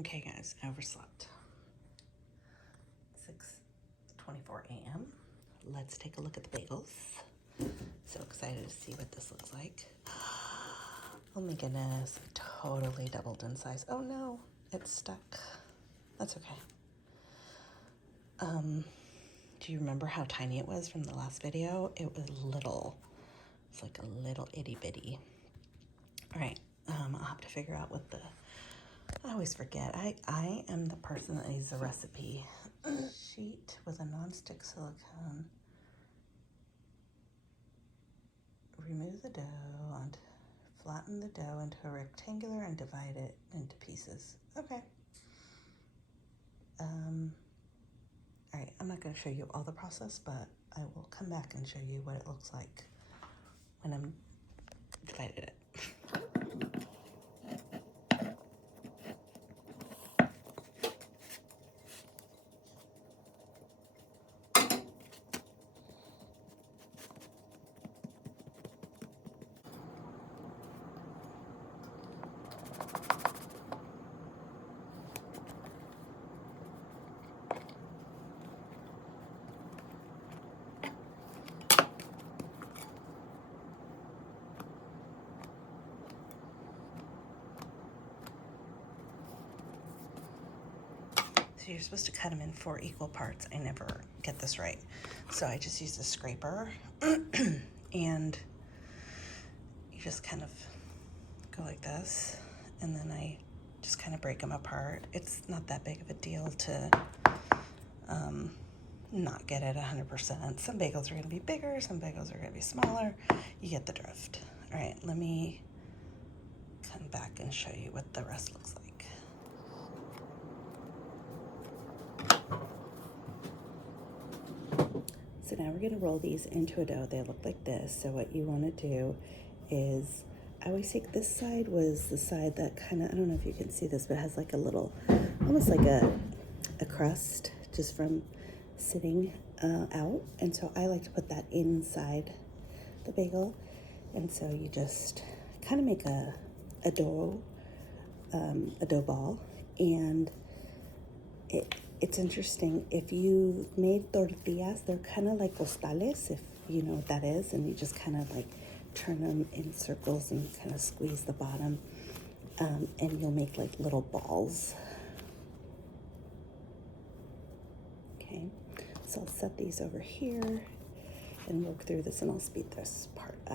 Okay guys, I overslept. 6:24 a.m. Let's take a look at the bagels. So excited to see what this looks like. Oh my goodness, I totally doubled in size. Oh no, it's stuck. That's okay. Do you remember how tiny it was from the last video? It was little. It's like a little itty bitty. All right, I'll have to figure out what the, I always forget. I am the person that needs a recipe sheet with a non-stick silicone. Remove the dough and flatten the dough into a rectangular and divide it into pieces. Okay. All right, I'm not going to show you all the process, but I will come back and show you what it looks like when I'm divided it. So you're supposed to cut them in 4 equal parts. I never get this right. So I just use a scraper and you just kind of go like this. And then I just kind of break them apart. It's not that big of a deal to not get it 100%. Some bagels are gonna be bigger, some bagels are gonna be smaller. You get the drift. All right, let me come back and show you what the rest looks like. So now we're gonna roll these into a dough. They look like this. So what you wanna do is, I always think this side was the side that kind of, I don't know if you can see this, but it has like a little, almost like a crust just from sitting out. And so I like to put that inside the bagel. And so you just kind of make a dough ball. And it's interesting, if you made tortillas, they're kind of like costales, if you know what that is, and you just kind of like turn them in circles and kind of squeeze the bottom, and you'll make like little balls. Okay, so I'll set these over here and work through this, and I'll speed this part up.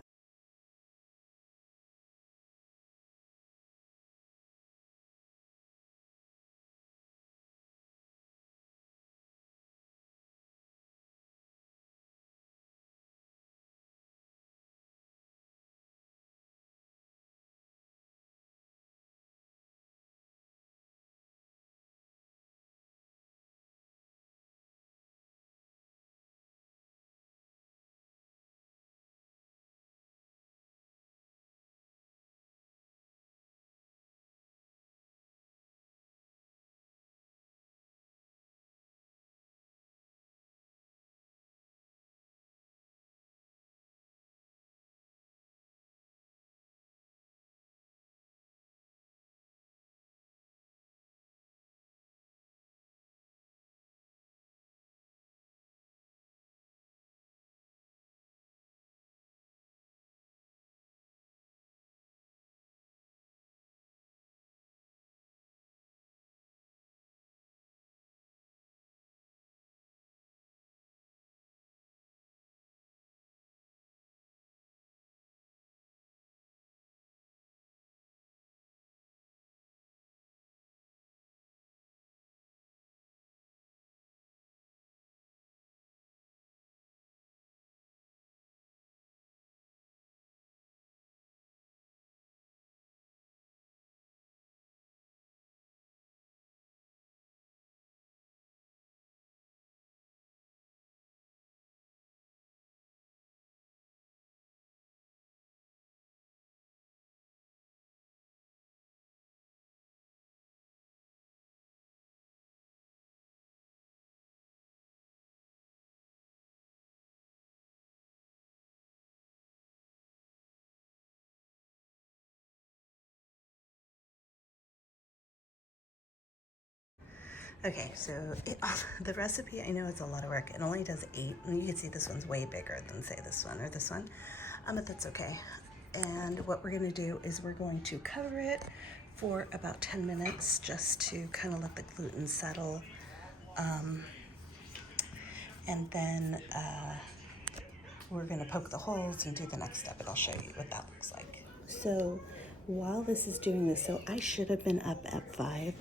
Okay, so the recipe, I know it's a lot of work. It only does 8, and you can see this one's way bigger than, say, this one or this one, but that's okay. And what we're gonna do is we're going to cover it for about 10 minutes just to kind of let the gluten settle. And then we're gonna poke the holes and do the next step, and I'll show you what that looks like. So while this is doing this, so I should have been up at 5.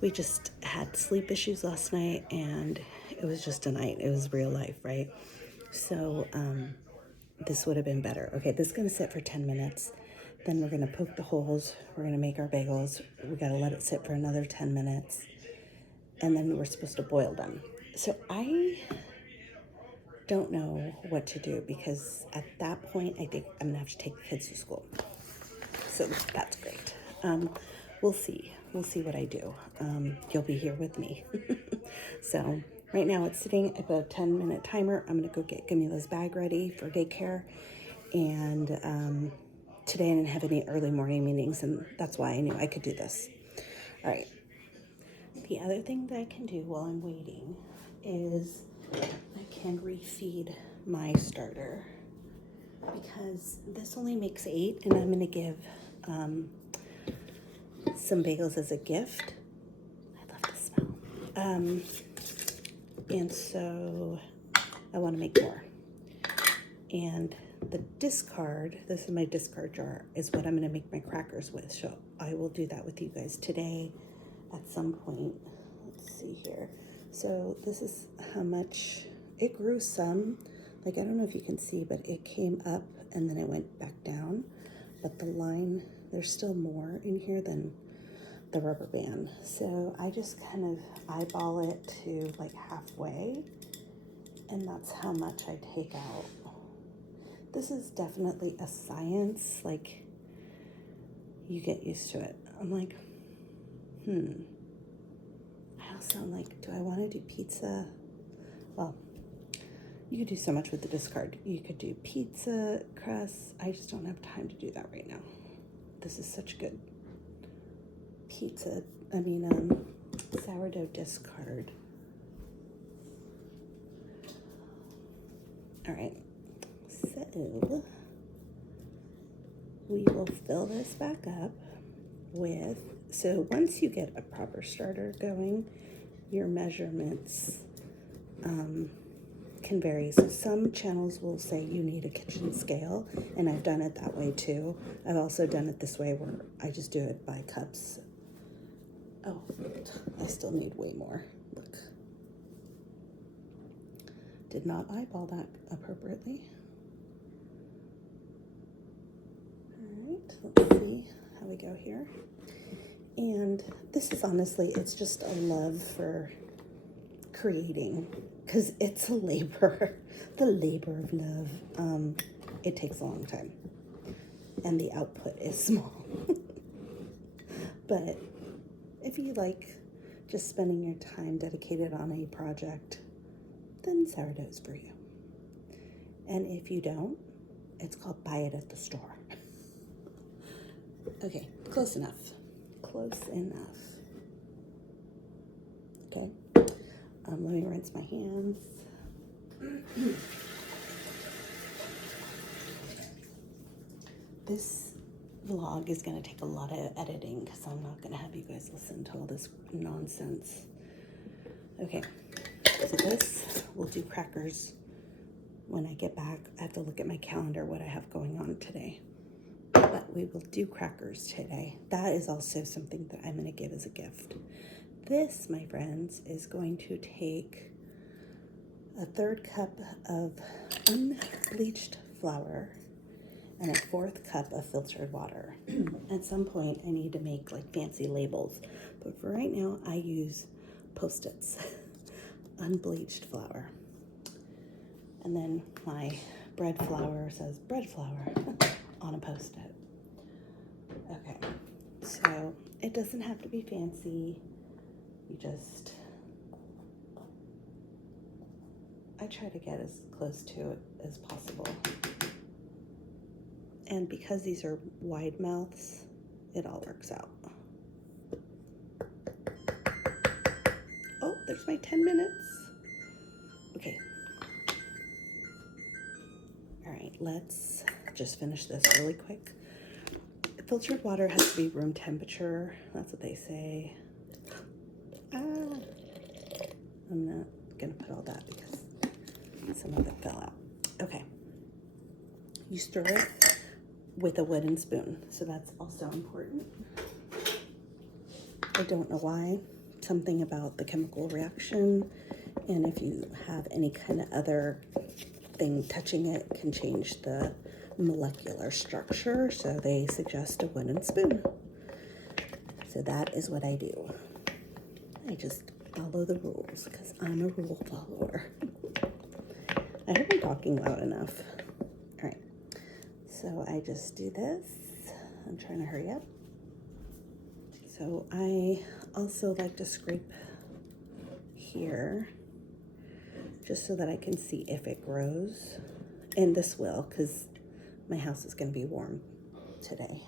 We just had sleep issues last night, and it was just a night. It was real life, right? So this would have been better. Okay, this is gonna sit for 10 minutes. Then we're gonna poke the holes. We're gonna make our bagels. We gotta let it sit for another 10 minutes. And then we're supposed to boil them. So I don't know what to do, because at that point, I think I'm gonna have to take the kids to school. So that's great. We'll see. We'll see what I do. You'll be here with me. So right now it's sitting at a 10-minute timer. I'm gonna go get Camila's bag ready for daycare. And today I didn't have any early morning meetings, and that's why I knew I could do this. All right. The other thing that I can do while I'm waiting is I can refeed my starter, because this only makes 8, and I'm gonna give some bagels as a gift. I love the smell. And so I want to make more. And the discard, this is my discard jar, is what I'm going to make my crackers with. So I will do that with you guys today at some point. Let's see here. So this is how much it grew. Some, like, I don't know if you can see, but it came up and then it went back down. But the line, there's still more in here than the rubber band. So I just kind of eyeball it to like halfway, and that's how much I take out. This is definitely a science, like, you get used to it. I'm like, I also, I'm like, do I want to do pizza? Well, you could do so much with the discard. You could do pizza crust. I just don't have time to do that right now. This is such good pizza, sourdough discard. All right, so we will fill this back up with, so once you get a proper starter going, your measurements can vary. So some channels will say you need a kitchen scale, and I've done it that way too. I've also done it this way where I just do it by cups. Oh, I still need way more. Look. Did not eyeball that appropriately. All right, let's see how we go here. And this is honestly, it's just a love for creating, because it's a labor, the labor of love. It takes a long time, and the output is small. But if you like just spending your time dedicated on a project, then sourdough's for you. And if you don't, it's called buy it at the store. Okay, close enough. Close enough. Okay, let me rinse my hands. This vlog is going to take a lot of editing, because I'm not going to have you guys listen to all this nonsense. Okay, so this, we'll do crackers when I get back. I have to look at my calendar, what I have going on today. But we will do crackers today. That is also something that I'm going to give as a gift. This, my friends, is going to take a 1/3 cup of unbleached flour and a 1/4 cup of filtered water. At some point, I need to make like fancy labels, but for right now, I use Post-its, unbleached flour. And then my bread flour says bread flour on a Post-it. Okay, so it doesn't have to be fancy. You just, I try to get as close to it as possible. And because these are wide mouths, it all works out. there's my 10 minutes. Okay. All right, let's just finish this really quick. Filtered water has to be room temperature. That's what they say. I'm not gonna put all that because some of it fell out. Okay. You stir it with a wooden spoon, so that's also important. I don't know why. Something about the chemical reaction, and if you have any kind of other thing touching it can change the molecular structure, so they suggest a wooden spoon. So that is what I do. I just follow the rules because I'm a rule follower. I hope I'm talking loud enough. All right, so I just do this. I'm trying to hurry up. So I also like to scrape here just so that I can see if it grows. And this will, because my house is going to be warm today.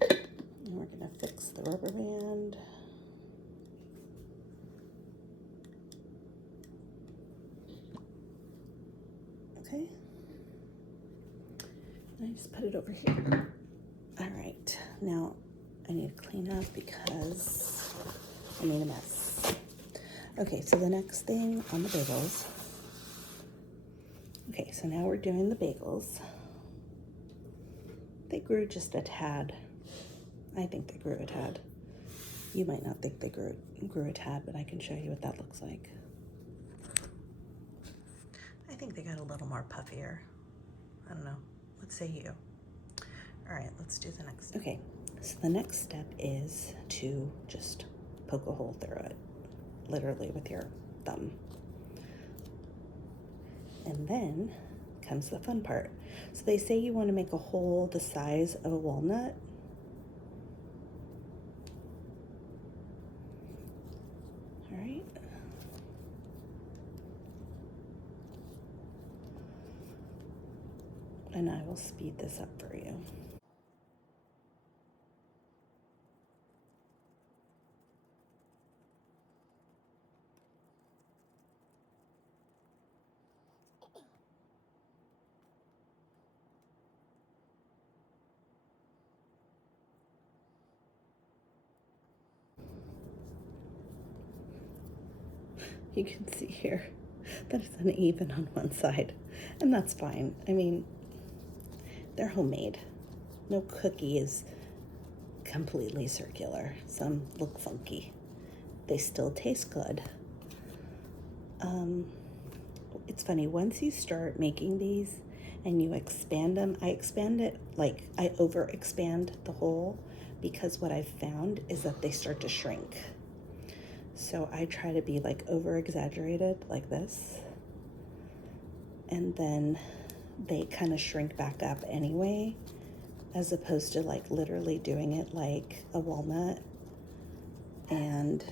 And we're going to fix the rubber band. Okay. And I just put it over here. All right, now I need to clean up because I made a mess. Okay, so the next thing on the bagels. Okay, so now we're doing the bagels. They grew just a tad. I think they grew a tad. You might not think they grew a tad, but I can show you what that looks like. I think they got a little more puffier. I don't know. Let's say you. All right, let's do the next. Okay, so the next step is to just poke a hole through it, literally with your thumb. And then comes the fun part. So they say you want to make a hole the size of a walnut. All right. And I will speed this up for you. You can see here that it's uneven on one side, and that's fine. I mean, they're homemade. No cookie is completely circular. Some look funky. They still taste good. It's funny, once you start making these and you expand them, I expand it, like I over expand the hole, because what I've found is that they start to shrink. So I try to be like over exaggerated like this, and then they kind of shrink back up anyway, as opposed to like literally doing it like a walnut and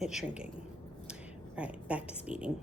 it shrinking. All right, back to speeding.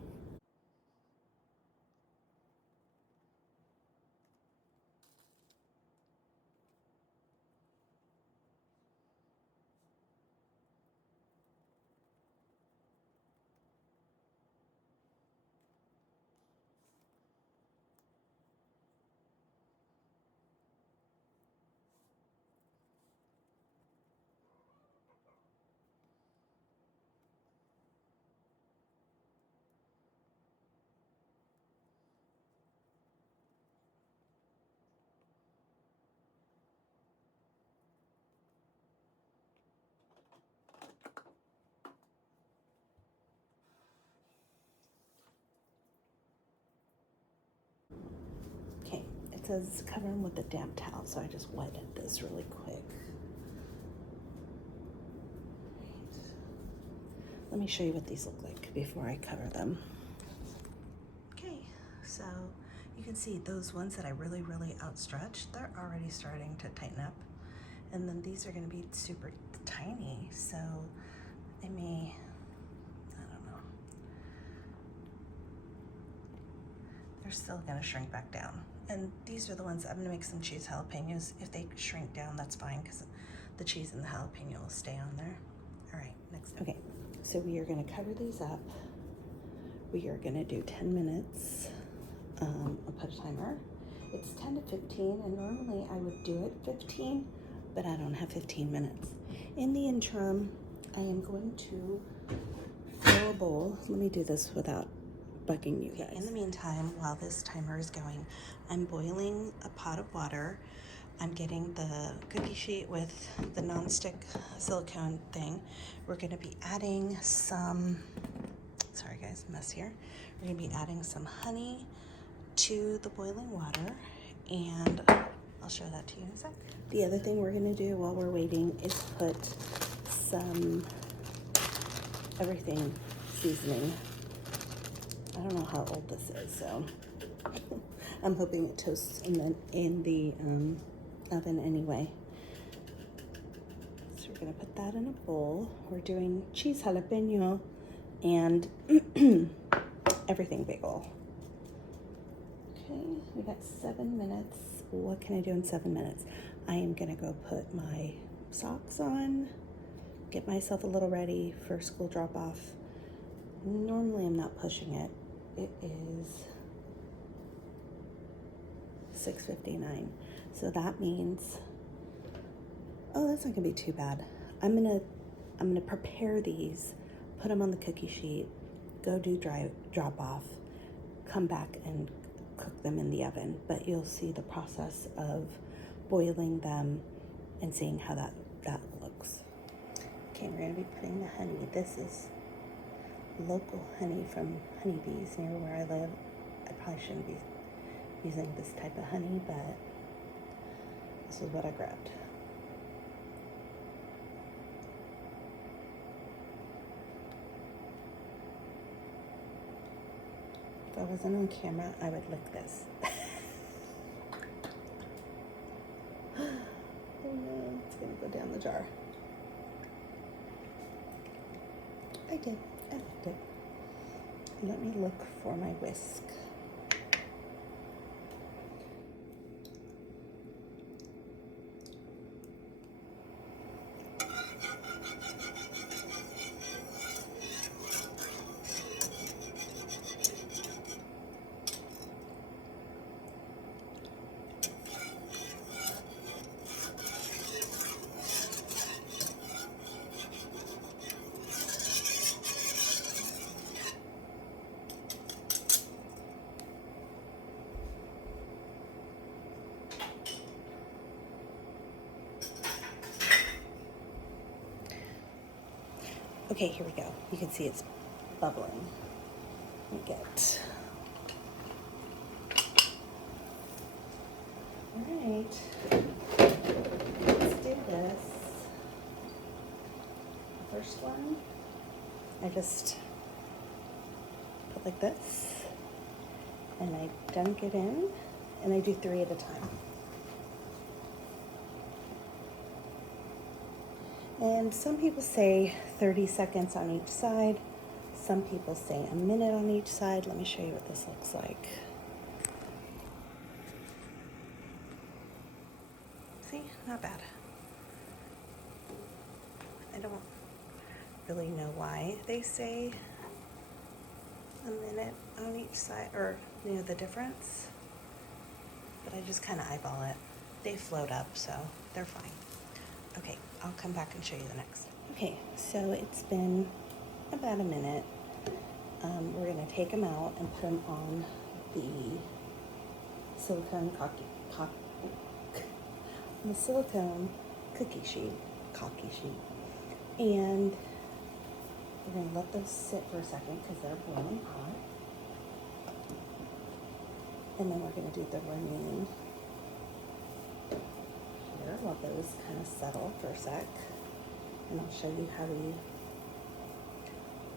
Okay, it says cover them with a damp towel, so I just wetted this really quick. Let me show you what these look like before I cover them. Okay, so you can see those ones that I really outstretched, they're already starting to tighten up. And then these are gonna be super tiny, so they may, I don't know. they're still gonna shrink back down. And these are the ones, I'm gonna make some cheese jalapenos. If they shrink down, that's fine, because the cheese and the jalapeno will stay on there. All right, next up. Okay, so we are gonna cover these up. We are gonna do 10 minutes. I'll put a timer. It's 10 to 15, and normally I would do it 15, but I don't have 15 minutes. In the interim, I am going to fill a bowl. Let me do this without bugging you guys. In the meantime, while this timer is going, I'm boiling a pot of water. I'm getting the cookie sheet with the nonstick silicone thing. We're gonna be adding some, sorry guys, mess here. We're gonna be adding some honey to the boiling water, and I'll show that to you in a sec. The other thing we're gonna do while we're waiting is put some everything seasoning. I don't know how old this is, so I'm hoping it toasts in the oven anyway. So we're gonna put that in a bowl. We're doing cheese jalapeno and everything bagel. Okay, we got 7 minutes. What can I do in 7 minutes? I am gonna go put my socks on, get myself a little ready for school drop off. Normally I'm not pushing it. It is 6:59. So that means, oh, that's not gonna be too bad. I'm gonna prepare these, put them on the cookie sheet, go do drop off, come back and cook them in the oven. But you'll see the process of boiling them and seeing how that looks. Okay, we're gonna be putting the honey. This is local honey from honeybees near where I live. I probably shouldn't be using this type of honey, but this is what I grabbed. If I wasn't on camera, I would lick this. Oh no, it's gonna go down the jar. I did. I liked it. Let me look for my whisk. Okay, here we go. You can see it's bubbling. Let me get. All right, let's do this. The first one, I just put like this, and I dunk it in, and I do 3 at a time. And some people say 30 seconds on each side. Some people say a minute on each side. Let me show you what this looks like. See, not bad. I don't really know why they say a minute on each side, or the difference, but I just kind of eyeball it. They float up, so they're fine. Okay, I'll come back and show you the next. Okay, so it's been about a minute. We're gonna take them out and put them on the silicone cookie sheet, and we're gonna let those sit for a second because they're boiling hot. And then we're gonna do the remaining here while those kind of settle for a sec. And I'll show you how we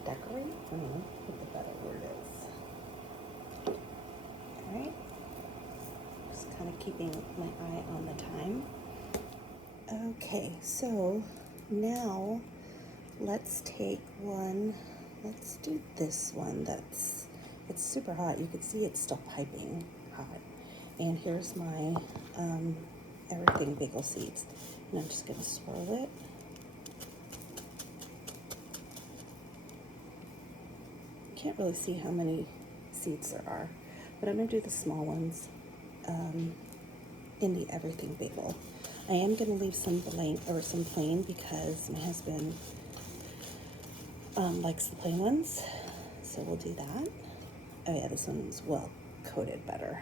decorate. I don't know what the better word is. All right. Just kind of keeping my eye on the time. Okay, so now let's take one. Let's do this one that's It's super hot. You can see it's still piping hot. And here's my everything bagel seeds. And I'm just gonna swirl it. Can't really see how many seeds there are, but I'm gonna do the small ones in the everything bagel. I am gonna leave some blank or some plain because my husband likes the plain ones, so we'll do that. Oh yeah, this one's well coated better.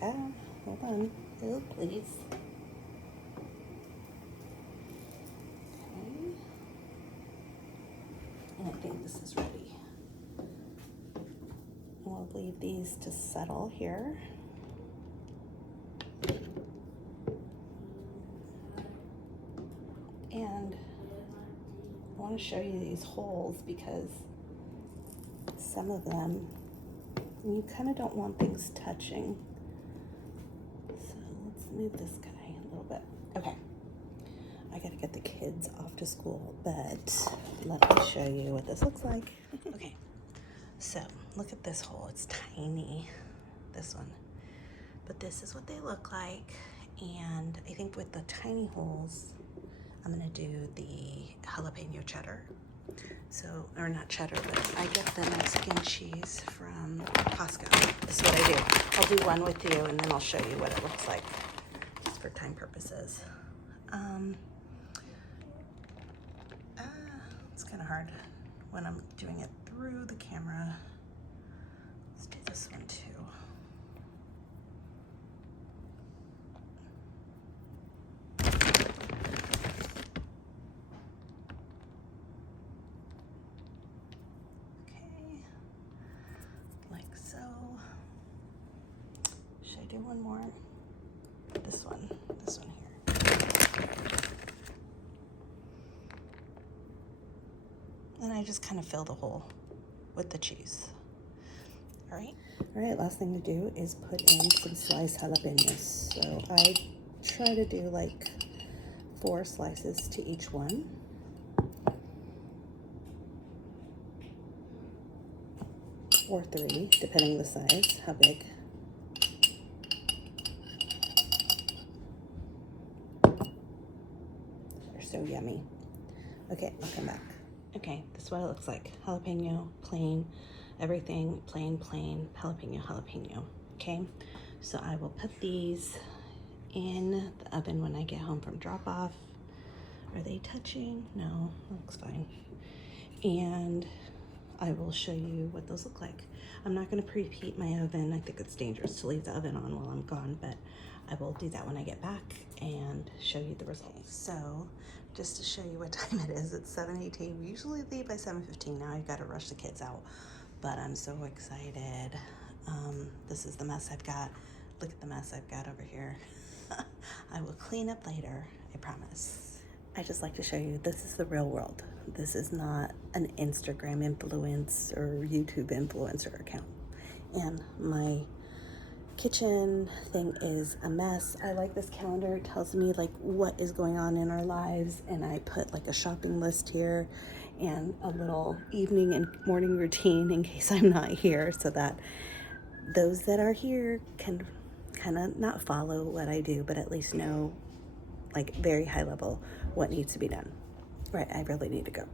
Hold on, oh please. Okay, and I think this is ready. We'll leave these to settle here. And I want to show you these holes because some of them, you kind of don't want things touching. So let's move this guy a little bit. Okay, I gotta get the kids off to school, but let me show you what this looks like. Okay, so look at this hole, it's tiny, this one. But this is what they look like, and I think with the tiny holes, I'm gonna do the jalapeno cheddar. So, or not cheddar, but I get the Mexican cheese from Costco. This is what I do. I'll do one with you and then I'll show you what it looks like, just for time purposes. It's kind of hard when I'm doing it through the camera. Let's do this one too. Do one more. This one here. And I just kind of fill the hole with the cheese. All right, last thing to do is put in some sliced jalapenos. So I try to do like 4 slices to each one. Or 3, depending the size, how big. So yummy. Okay, I'll come back. Okay, this is what it looks like. Jalapeno, plain, everything, plain, jalapeno, jalapeno. Okay, so I will put these in the oven when I get home from drop off. Are they touching? No, looks fine. And I will show you what those look like. I'm not gonna preheat my oven. I think it's dangerous to leave the oven on while I'm gone, but I will do that when I get back and show you the results. So just to show you what time it is, it's 7:18. We usually leave by 7:15. Now I've got to rush the kids out, but I'm so excited. This is the mess I've got. Look at the mess I've got over here. I will clean up later, I promise. I just like to show you, this is the real world. This is not an Instagram influence or YouTube influencer account. And my kitchen thing is a mess. I like this calendar. It tells me like what is going on in our lives, and I put like a shopping list here and a little evening and morning routine in case I'm not here, so that those that are here can kind of not follow what I do, but at least know like very high level what needs to be done. Right, I really need to go.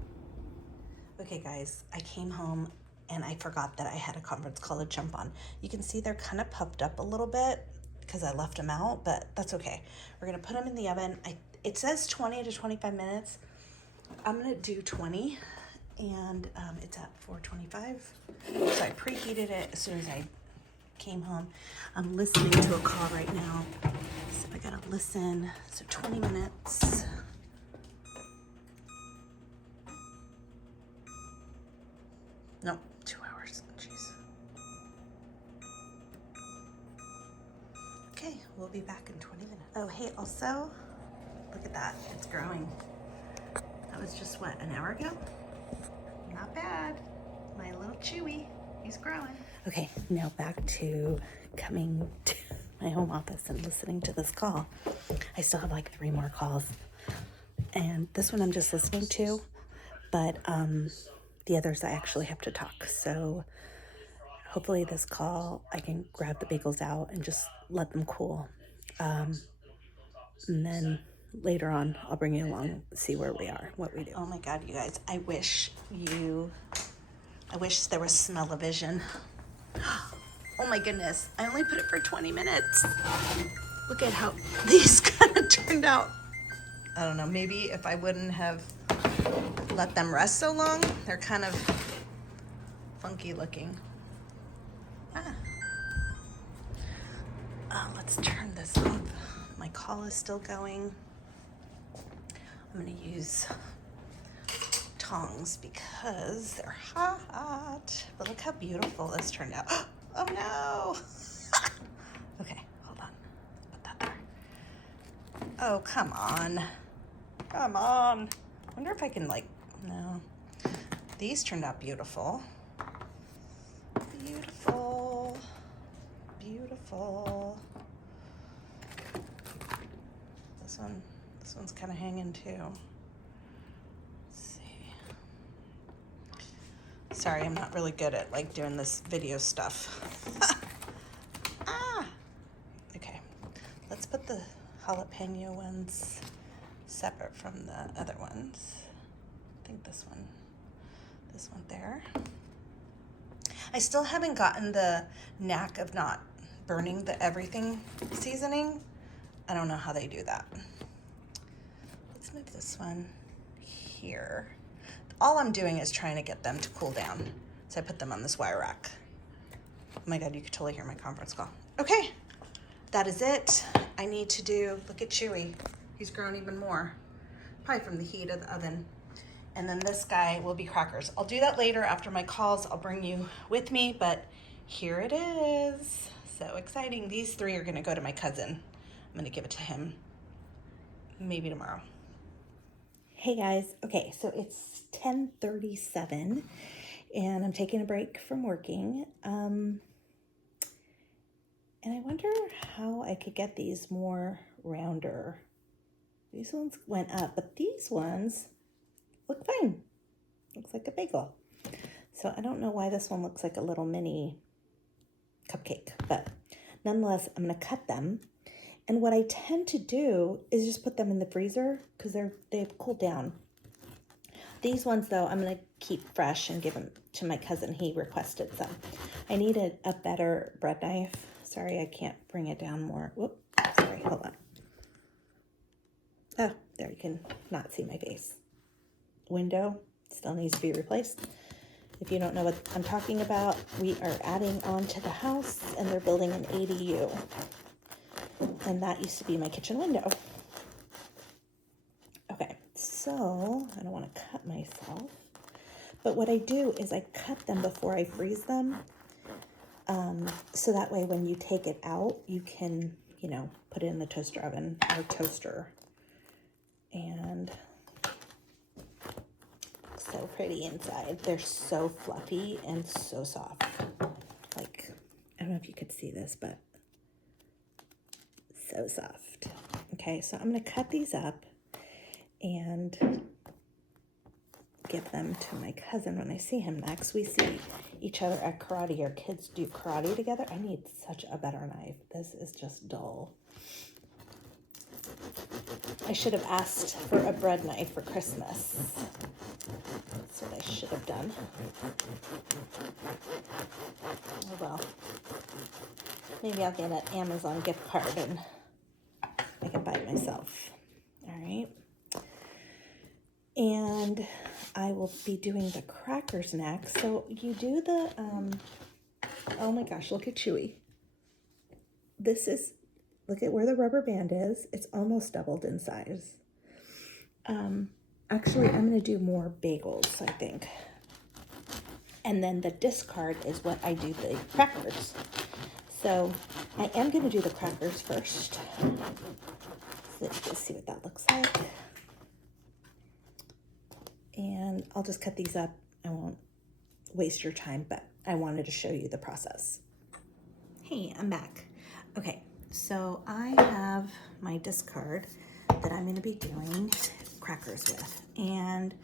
Okay guys, I came home and I forgot that I had a conference call to jump on. You can see they're kind of puffed up a little bit because I left them out, but that's okay. We're gonna put them in the oven. It says 20 to 25 minutes. I'm gonna do 20, and it's at 425. So I preheated it as soon as I came home. I'm listening to a call right now, so I gotta listen. So 20 minutes. No, 2 hours, jeez. Okay, we'll be back in 20 minutes. Oh, hey, also, look at that, it's growing. That was just, what, an hour ago? Not bad. My little Chewy, he's growing. Okay, now back to coming to my home office and listening to this call. I still have like 3 more calls. And this one I'm just listening to, but the others I actually have to talk. So hopefully this call, I can grab the bagels out and just let them cool. And then later on, I'll bring you along, see where we are, what we do. Oh my God, you guys, I wish there was smell-o-vision. Oh my goodness, I only put it for 20 minutes. Look at how these kind of turned out. I don't know, maybe if I wouldn't have let them rest so long, they're kind of funky looking. Let's turn this off. My call is still going. I'm gonna use tongs because they're hot. But look how beautiful this turned out. Oh no! Okay, hold on. Put that there. Oh, come on. Come on. I wonder if I can no. These turned out beautiful. Beautiful. Beautiful. This one's kind of hanging too. Let's see. Sorry, I'm not really good at doing this video stuff. Okay, let's put the jalapeno ones separate from the other ones. I think this one there. I still haven't gotten the knack of not burning the everything seasoning. I don't know how they do that. Let's move this one here. All I'm doing is trying to get them to cool down. So I put them on this wire rack. Oh my God, you could totally hear my conference call. Okay, that is it. I need to do, look at Chewy. He's grown even more, probably from the heat of the oven. And then this guy will be crackers. I'll do that later after my calls. I'll bring you with me, but here it is. So exciting. These 3 are gonna go to my cousin. I'm gonna give it to him maybe tomorrow. Hey guys, okay, so it's 10:37 and I'm taking a break from working. And I wonder how I could get these more rounder. These ones went up, but these ones look fine. Looks like a bagel. So I don't know why this one looks like a little mini cupcake, but nonetheless, I'm gonna cut them. And what I tend to do is just put them in the freezer because they've cooled down. These ones though, I'm gonna keep fresh and give them to my cousin. He requested some. I need a better bread knife. Sorry, I can't bring it down more. Whoop, sorry, hold on. Oh, there, you can not see my face. Window still needs to be replaced. If you don't know what I'm talking about, we are adding on to the house and they're building an ADU. And that used to be my kitchen window. Okay, so I don't want to cut myself. But what I do is I cut them before I freeze them. So that way when you take it out, you can, put it in the toaster oven or toaster. And so pretty inside. They're so fluffy and so soft. I don't know if you could see this, but so soft. Okay, so I'm going to cut these up and give them to my cousin when I see him next. We see each other at karate. Our kids do karate together. I need such a better knife. This is just dull. I should have asked for a bread knife for Christmas. That's what I should have done. Oh well. Maybe I'll get an Amazon gift card and I can buy it myself. All right. And I will be doing the crackers next. So you do the, oh my gosh, look at Chewy. Look at where the rubber band is. It's almost doubled in size. Actually, I'm going to do more bagels, I think. And then the discard is what I do the crackers. So I am going to do the crackers first. So let's just see what that looks like. And I'll just cut these up. I won't waste your time, but I wanted to show you the process. Hey, I'm back. Okay, so I have my discard that I'm going to be doing crackers with. And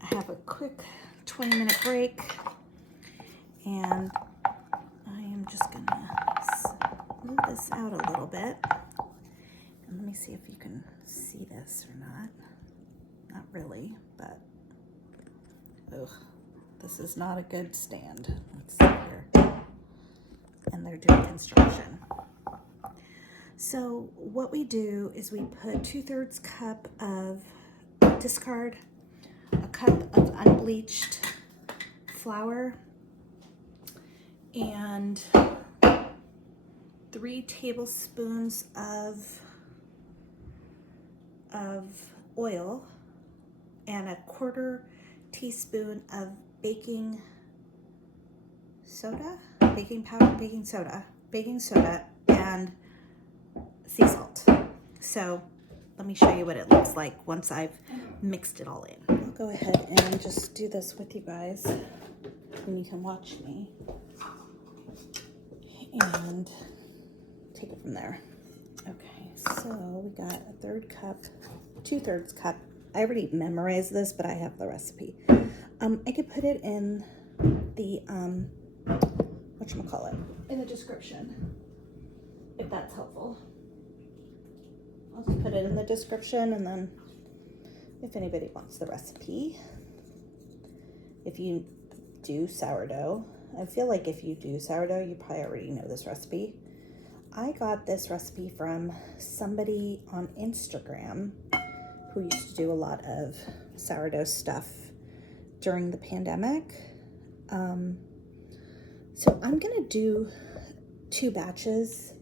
I have a quick 20-minute break. And I am just gonna move this out a little bit. And let me see if you can see this or not. Not really, but ugh, this is not a good stand. Let's see here. And they're doing construction. So what we do is we put 2/3 cup of discard, a cup of unbleached flour, and 3 tablespoons of oil, and a 1/4 teaspoon of baking soda, baking powder, baking soda, and sea salt. So let me show you what it looks like once I've mixed it all in. I'll go ahead and just do this with you guys, and you can watch me and take it from there. Okay, so we got a 1/3 cup, 2/3 cup. I already memorized this, but I have the recipe. I could put it in the whatchamacallit, in the description, if that's helpful. I'll just put it in the description, and then if anybody wants the recipe, if you do sourdough, I feel like if you do sourdough, you probably already know this recipe. I got this recipe from somebody on Instagram who used to do a lot of sourdough stuff during the pandemic. So I'm gonna do 2 batches,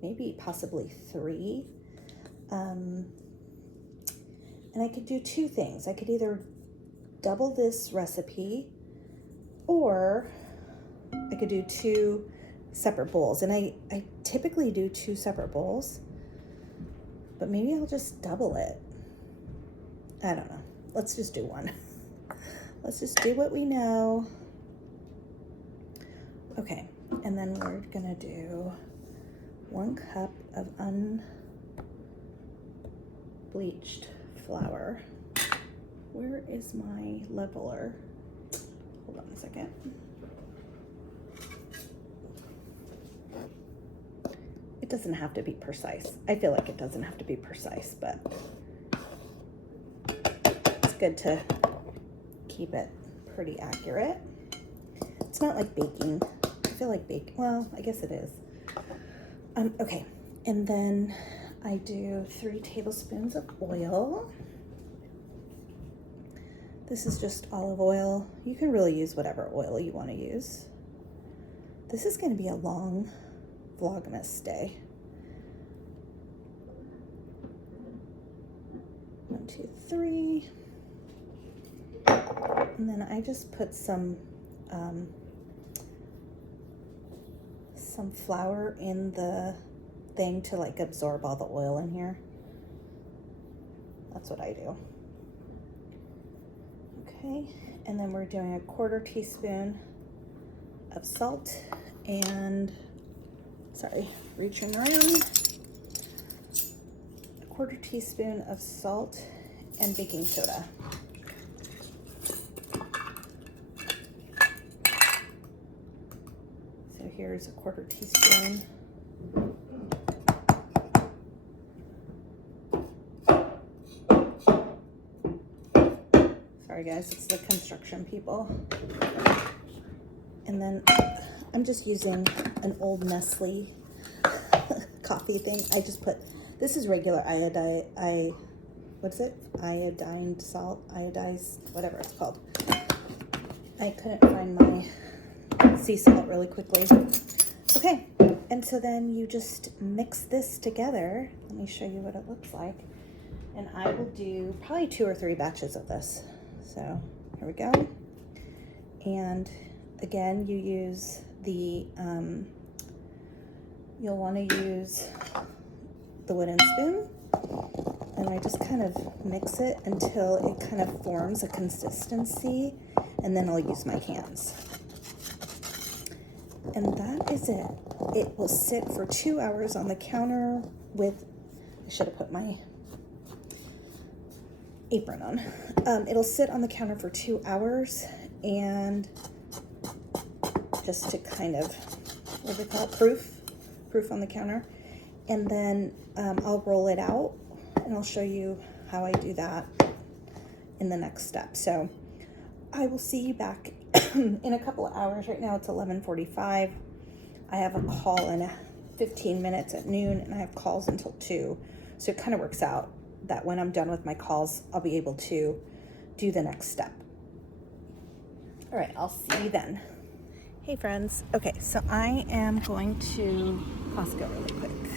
maybe possibly 3. And I could do 2 things. I could either double this recipe, or I could do 2 separate bowls. And I typically do 2 separate bowls, but maybe I'll just double it. I don't know. Let's just do one. Let's just do what we know. Okay, and then we're gonna do 1 cup of unbleached flour. Where is my leveler? Hold on a second. It doesn't have to be precise. I feel like it doesn't have to be precise, but it's good to keep it pretty accurate. It's not like baking. I feel like baking, well, I guess it is. Okay, and then I do 3 tablespoons of oil. This is just olive oil. You can really use whatever oil you want to use. This is going to be a long Vlogmas day. 1, 2, 3. And then I just put some flour in the thing to like absorb all the oil in here. That's what I do. Okay, and then we're doing a 1/4 teaspoon of salt and, sorry, reaching around, a 1/4 teaspoon of salt and baking soda. So here's a 1/4 teaspoon. Sorry guys, it's the construction people. And then I'm just using an old Nestle coffee thing. I just put, this is regular iodined salt, iodized, whatever it's called. I couldn't find my sea salt really quickly. Okay, and so then you just mix this together. Let me show you what it looks like. And I will do probably 2 or 3 batches of this. So here we go. And again, you use the, you'll want to use the wooden spoon. And I just kind of mix it until it kind of forms a consistency. And then I'll use my hands. And that is it. It will sit for 2 hours on the counter with, I should have put my apron on. It'll sit on the counter for 2 hours, and just to kind of, what do they call it, proof on the counter. And then I'll roll it out, and I'll show you how I do that in the next step. So I will see you back in a couple of hours. Right now it's 11:45. I have a call in 15 minutes at noon, and I have calls until 2. So it kind of works out that when I'm done with my calls, I'll be able to do the next step. All right, I'll see you then. Hey friends. Okay, so I am going to Costco really quick,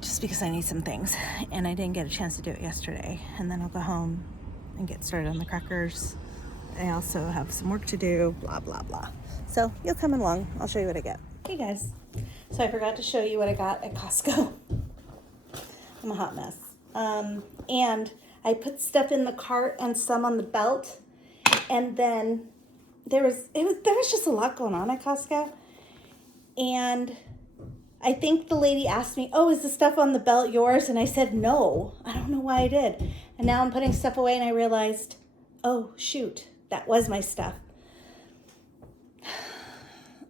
just because I need some things, and I didn't get a chance to do it yesterday. And then I'll go home and get started on the crackers. I also have some work to do, blah, blah, blah. So you'll come along. I'll show you what I get. Hey guys. So I forgot to show you what I got at Costco. I'm a hot mess. And I put stuff in the cart and some on the belt. And then there was just a lot going on at Costco. And I think the lady asked me, oh, is the stuff on the belt yours? And I said, no. I don't know why I did. And now I'm putting stuff away, and I realized, oh, shoot, that was my stuff.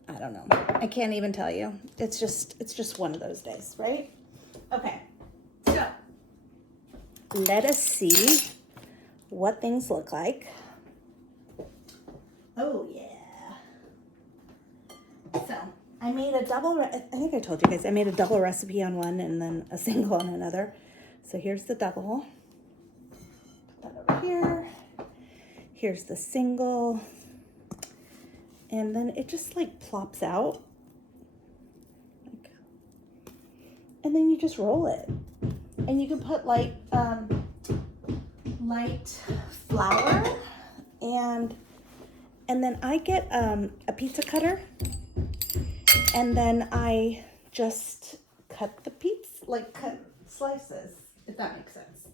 I don't know. I can't even tell you. It's just one of those days, right? Okay. So let us see what things look like. Oh, yeah. So I made a double, I think I told you guys, I made a double recipe on one and then a single on another. So here's the double. Put that over here. Here's the single. And then it just like plops out. And then you just roll it. And you can put light flour, and then I get a pizza cutter, and then I just cut the pizza, like cut slices, if that makes sense.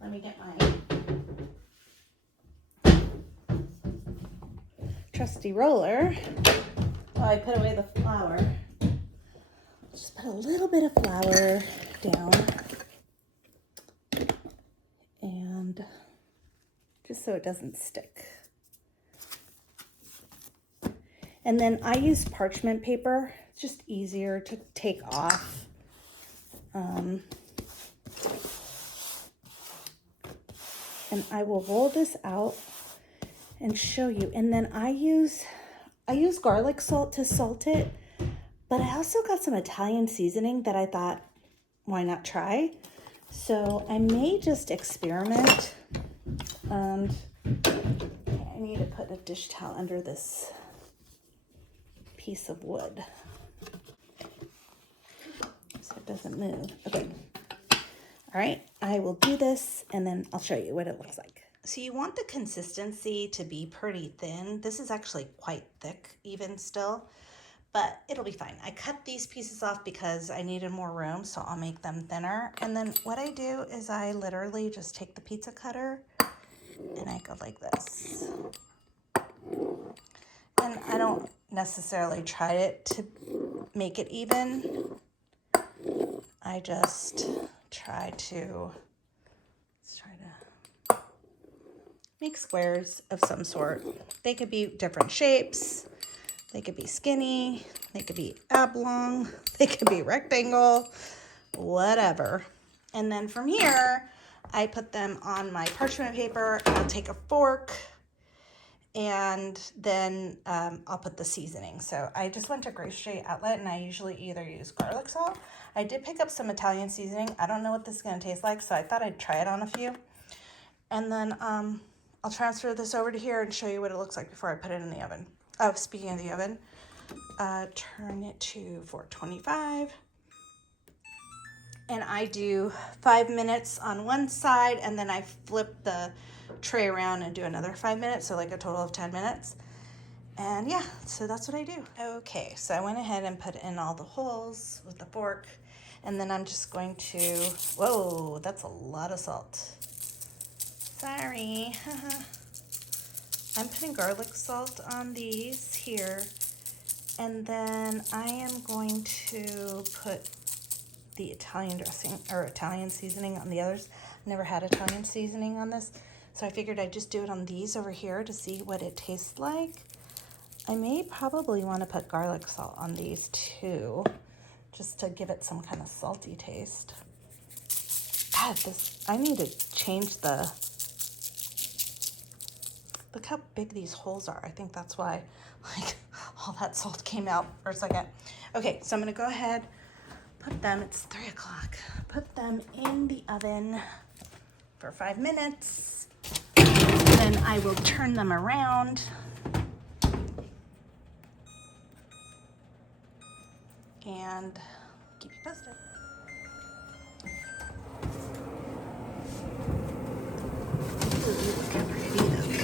Let me get my trusty roller. While I put away the flour, just put a little bit of flour down, and just so it doesn't stick. And then I use parchment paper. It's just easier to take off. And I will roll this out and show you. And then I use garlic salt to salt it, but I also got some Italian seasoning that I thought, why not try? So I may just experiment. And I need to put a dish towel under this piece of wood so it doesn't move. Okay. All right, I will do this, and then I'll show you what it looks like. So you want the consistency to be pretty thin. This is actually quite thick even still, but it'll be fine. I cut these pieces off because I needed more room, so I'll make them thinner. And then what I do is I literally just take the pizza cutter and I go like this. And I don't necessarily try it to make it even. I just try to make squares of some sort. They could be different shapes. They could be skinny. They could be oblong. They could be rectangle, whatever. And then from here, I put them on my parchment paper. I'll take a fork, and then I'll put the seasoning. So I just went to Grocery Outlet, and I usually either use garlic salt. I did pick up some Italian seasoning. I don't know what this is going to taste like, so I thought I'd try it on a few. And then I'll transfer this over to here and show you what it looks like before I put it in the oven. Oh, speaking of the oven, turn it to 425. And I do 5 minutes on one side, and then I flip the tray around and do another 5 minutes, so like a total of 10 minutes. And yeah, so that's what I do. Okay, so I went ahead and put in all the holes with the fork, and then I'm just going to, whoa, that's a lot of salt. Sorry. I'm putting garlic salt on these here, and then I am going to put the Italian dressing or Italian seasoning on the others. Never had Italian seasoning on this, so I figured I'd just do it on these over here to see what it tastes like. I may probably want to put garlic salt on these too, just to give it some kind of salty taste. God, I need to change look how big these holes are. I think that's why like all that salt came out for a second. Okay, so I'm gonna go ahead, put them, it's 3 o'clock, put them in the oven for 5 minutes. Then I will turn them around. And keep you posted. Ooh, look how pretty those look.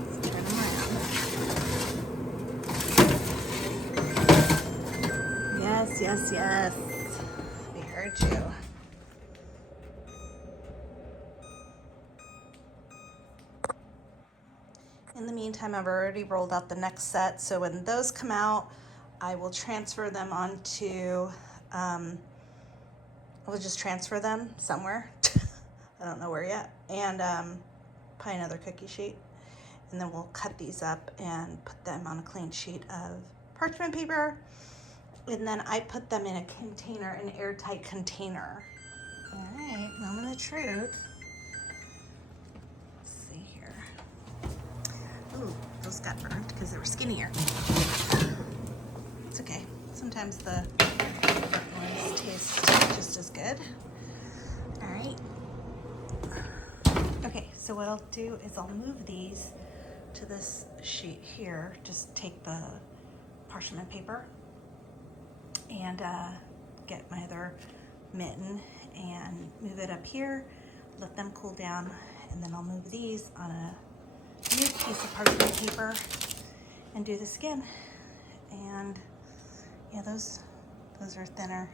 Let's turn them around. Yes, yes, yes. We heard you. In the meantime, I've already rolled out the next set, so when those come out, I will transfer them onto, I will just transfer them somewhere. I don't know where yet. And probably another cookie sheet. And then we'll cut these up and put them on a clean sheet of parchment paper. And then I put them in a container, an airtight container. All right, moment of truth. Let's see here. Ooh, those got burnt because they were skinnier. It's okay. Sometimes the ones taste just as good. All right. Okay, so what I'll do is I'll move these to this sheet here. Just take the parchment paper and get my other mitten and move it up here, let them cool down, and then I'll move these on a new piece of parchment paper and do this again. And yeah, those are thinner,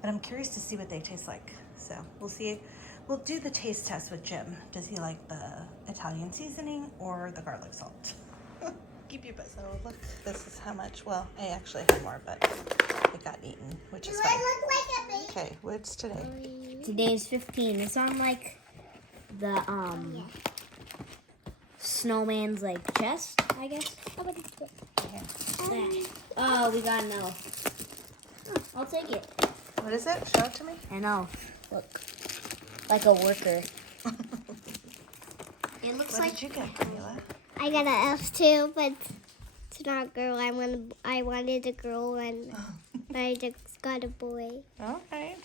but I'm curious to see what they taste like. So we'll see. We'll do the taste test with Jim. Does he like the Italian seasoning or the garlic salt? Keep you posted. So look, this is how much. Well, I actually had more, but it got eaten, which is fine. Okay, what's today? Today's 15. It's on like the snowman's like chest, I guess. Oh, we got an elf. Oh, I'll take it. What is it? Show it to me. An elf. Look, like a worker. It looks What like. did you get, Camila? I got an elf too, but it's not a girl. I wanted a girl, and I just got a boy. All right.